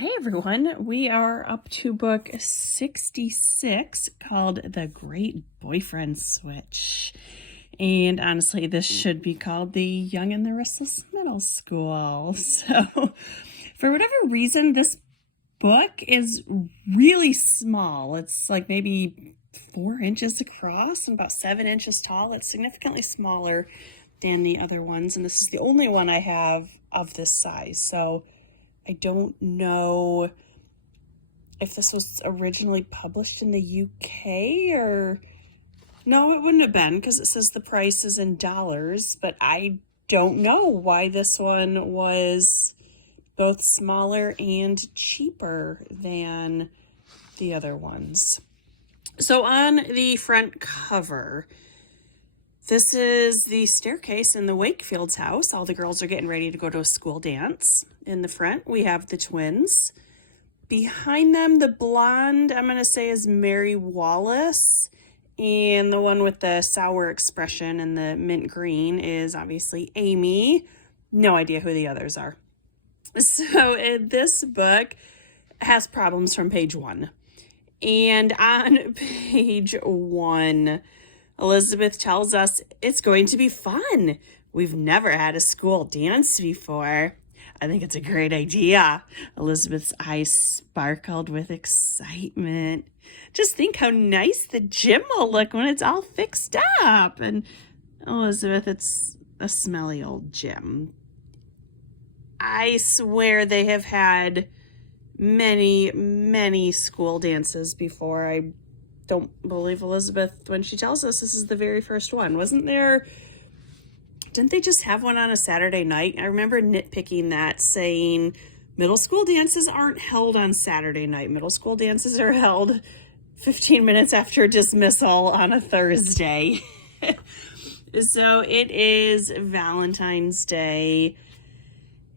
Hey everyone, we are up to book 66 called The Great Boyfriend Switch. And honestly, this should be called The Young and the Restless Middle School. So, for whatever reason, this book is really small. It's like maybe 4 inches across and about 7 inches tall. It's significantly smaller than the other ones, and this is the only one I have of this size. So, I don't know if this was originally published in the UK or... No, it wouldn't have been because it says the price is in dollars, but I don't know why this one was both smaller and cheaper than the other ones. So on the front cover, this is the staircase in the Wakefield's house. All the girls are getting ready to go to a school dance. In the front, we have the twins. Behind them, the blonde, I'm going to say, is Mary Wallace. And the one with the sour expression and the mint green is obviously Amy. No idea who the others are. So this book has problems from page 1. And on page 1, Elizabeth tells us it's going to be fun. We've never had a school dance before. I think it's a great idea. Elizabeth's eyes sparkled with excitement. Just think how nice the gym will look when it's all fixed up. And Elizabeth, it's a smelly old gym. I swear they have had many, many school dances before. I don't believe Elizabeth when she tells us this is the very first one. Didn't they just have one on a Saturday night? I remember nitpicking that, saying middle school dances aren't held on Saturday night. Middle school dances are held 15 minutes after dismissal on a Thursday. So it is Valentine's Day.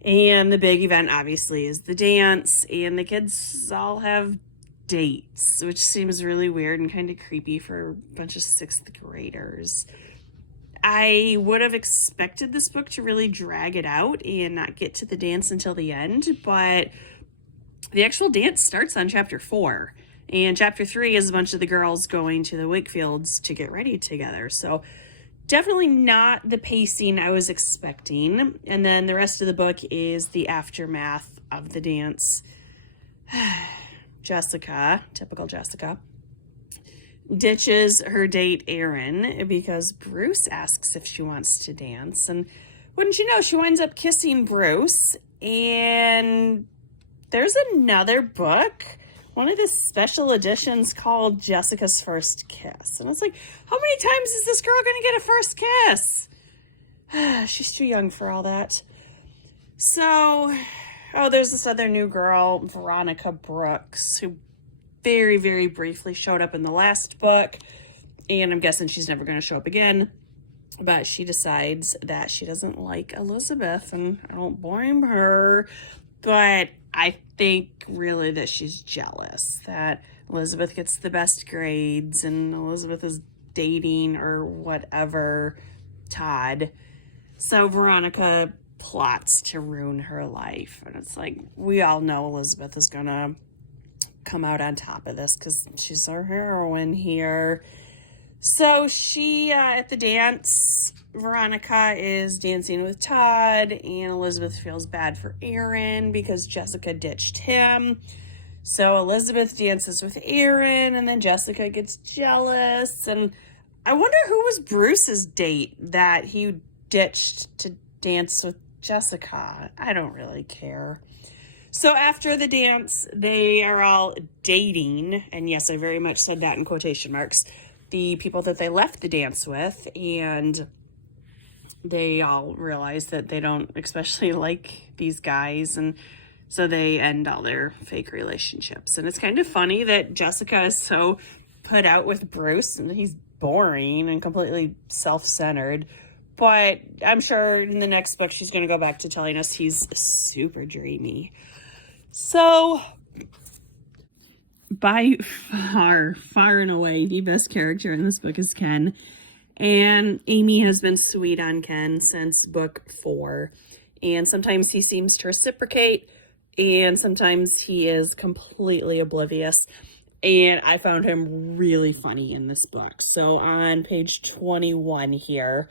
And the big event, obviously, is the dance. And the kids all have dates, which seems really weird and kind of creepy for a bunch of 6th graders. I would have expected this book to really drag it out and not get to the dance until the end, but the actual dance starts on chapter 4. And chapter 3 is a bunch of the girls going to the Wakefields to get ready together. So definitely not the pacing I was expecting. And then the rest of the book is the aftermath of the dance. Jessica, typical Jessica, ditches her date Erin because Bruce asks if she wants to dance. And wouldn't you know, she winds up kissing Bruce. And there's another book, one of the special editions called Jessica's First Kiss. And it's like, how many times is this girl going to get a first kiss? She's too young for all that. So, there's this other new girl, Veronica Brooks, who very, very briefly showed up in the last book, and I'm guessing she's never going to show up again, but she decides that she doesn't like Elizabeth, and I don't blame her, but I think really that she's jealous that Elizabeth gets the best grades and Elizabeth is dating or whatever Todd. So Veronica plots to ruin her life, and it's like, we all know Elizabeth is going to come out on top of this because she's our heroine here. So she, at the dance, Veronica is dancing with Todd, and Elizabeth feels bad for Erin because Jessica ditched him. So Elizabeth dances with Erin, and then Jessica gets jealous. And I wonder who was Bruce's date that he ditched to dance with Jessica. I don't really care. So after the dance, they are all dating, and yes, I very much said that in quotation marks, the people that they left the dance with, and they all realize that they don't especially like these guys, and so they end all their fake relationships. And it's kind of funny that Jessica is so put out with Bruce, and he's boring and completely self-centered, but I'm sure in the next book she's going to go back to telling us he's super dreamy. So, by far and away, the best character in this book is Ken. And Amy has been sweet on Ken since book 4. And sometimes he seems to reciprocate, and sometimes he is completely oblivious. And I found him really funny in this book. So on page 21 here,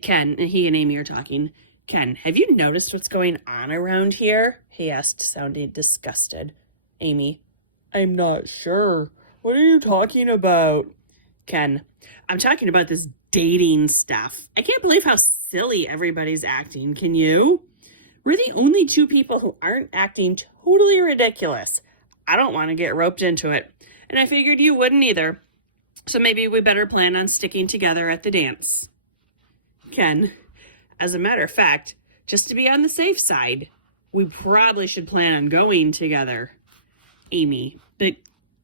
Ken, he and Amy are talking. Ken, have you noticed what's going on around here? He asked, sounding disgusted. Amy, I'm not sure. What are you talking about? Ken, I'm talking about this dating stuff. I can't believe how silly everybody's acting. Can you? We're the only two people who aren't acting totally ridiculous. I don't want to get roped into it. And I figured you wouldn't either. So maybe we better plan on sticking together at the dance. Ken, as a matter of fact, just to be on the safe side, we probably should plan on going together. Amy, but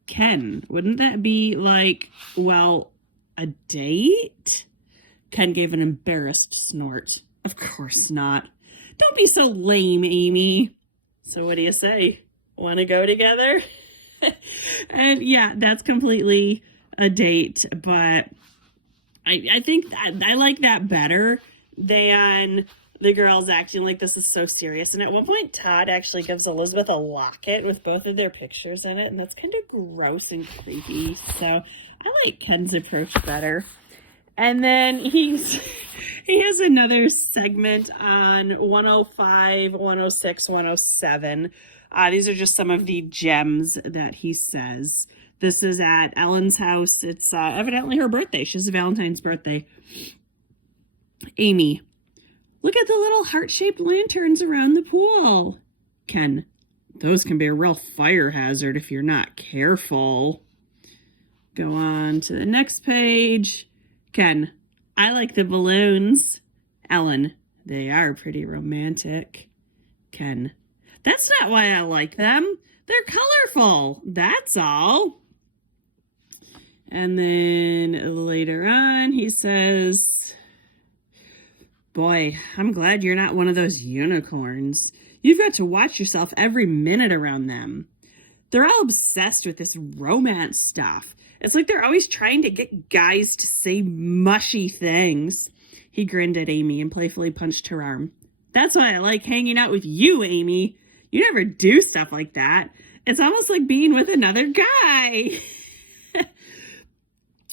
Ken, wouldn't that be like, well, a date? Ken gave an embarrassed snort. Of course not. Don't be so lame, Amy. So what do you say? Want to go together? And yeah, that's completely a date, but I think I like that better than the girls acting like this is so serious. And at one point, Todd actually gives Elizabeth a locket with both of their pictures in it, and that's kind of gross and creepy. So I like Ken's approach better. And then he has another segment on 105, 106, 107. These are just some of the gems that he says. This is at Ellen's house. It's evidently her birthday. She has a Valentine's birthday. Amy, look at the little heart-shaped lanterns around the pool. Ken, those can be a real fire hazard if you're not careful. Go on to the next page. Ken, I like the balloons. Ellen, they are pretty romantic. Ken, that's not why I like them. They're colorful. That's all. And then later on, he says, boy, I'm glad you're not one of those unicorns. You've got to watch yourself every minute around them. They're all obsessed with this romance stuff. It's like they're always trying to get guys to say mushy things. He grinned at Amy and playfully punched her arm. That's why I like hanging out with you, Amy. You never do stuff like that. It's almost like being with another guy.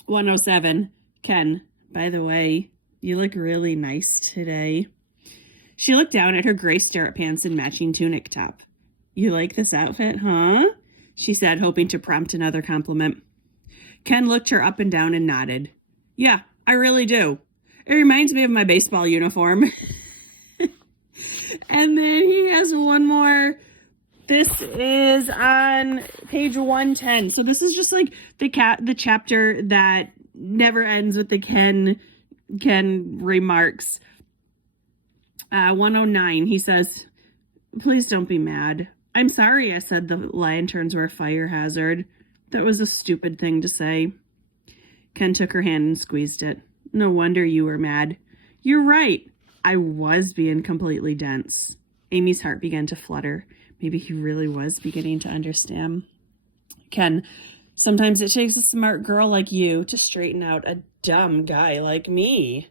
107. Ken, by the way, you look really nice today. She looked down at her gray stirrup pants and matching tunic top. You like this outfit, huh? She said, hoping to prompt another compliment. Ken looked her up and down and nodded. Yeah, I really do. It reminds me of my baseball uniform. And then he has one more. This is on page 110. So this is just like the chapter that never ends with the Ken remarks. 109, he says, please don't be mad. I'm sorry I said the lanterns were a fire hazard. That was a stupid thing to say. Ken took her hand and squeezed it. No wonder you were mad. You're right. I was being completely dense. Amy's heart began to flutter. Maybe he really was beginning to understand. Ken, sometimes it takes a smart girl like you to straighten out a dumb guy like me.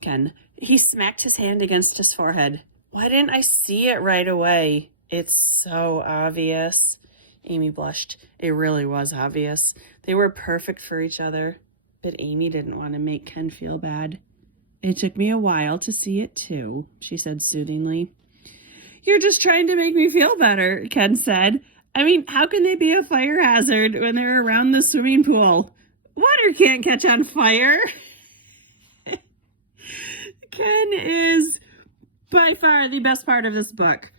Ken, he smacked his hand against his forehead. Why didn't I see it right away? It's so obvious. Amy blushed. It really was obvious. They were perfect for each other. But Amy didn't want to make Ken feel bad. It took me a while to see it too, she said soothingly. You're just trying to make me feel better, Ken said. I mean, how can they be a fire hazard when they're around the swimming pool? Water can't catch on fire. Ken is by far the best part of this book.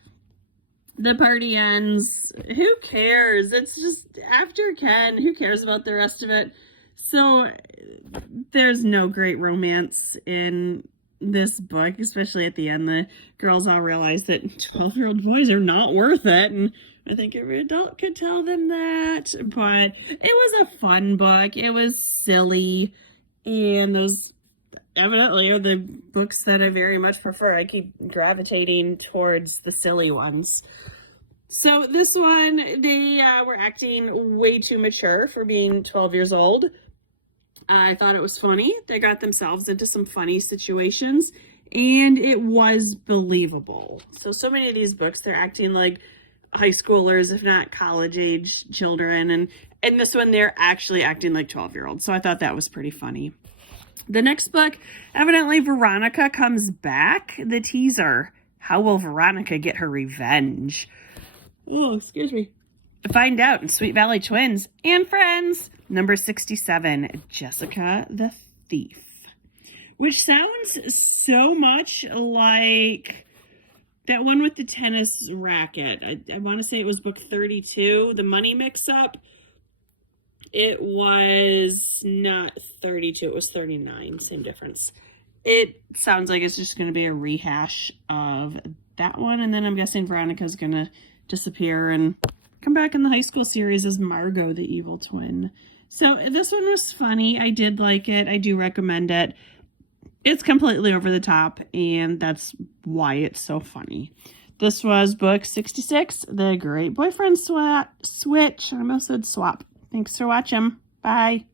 The party ends. Who cares? It's just after Ken. Who cares about the rest of it? So there's no great romance in this book, especially at the end. The girls all realize that 12-year-old boys are not worth it. And I think every adult could tell them that. But it was a fun book. It was silly. And those evidently are the books that I very much prefer. I keep gravitating towards the silly ones. So this one, they were acting way too mature for being 12 years old. I thought it was funny. They got themselves into some funny situations. and it was believable. So many of these books, they're acting like high schoolers, if not college age children. And this one, they're actually acting like 12-year-olds. So I thought that was pretty funny. The next book, evidently Veronica comes back. The teaser, how will Veronica get her revenge? Oh, excuse me. Find out in Sweet Valley Twins and Friends. Number 67, Jessica the Thief. Which sounds so much like that one with the tennis racket. I want to say it was book 32, The Money Mix-Up. It was not 32, it was 39, same difference. It sounds like it's just going to be a rehash of that one, and then I'm guessing Veronica's going to disappear and come back in the high school series as Margot, the evil twin. So this one was funny. I did like it. I do recommend it. It's completely over the top, and that's why it's so funny. This was book 66, The Great Boyfriend Switch. I almost said swap. Thanks for watching. Bye.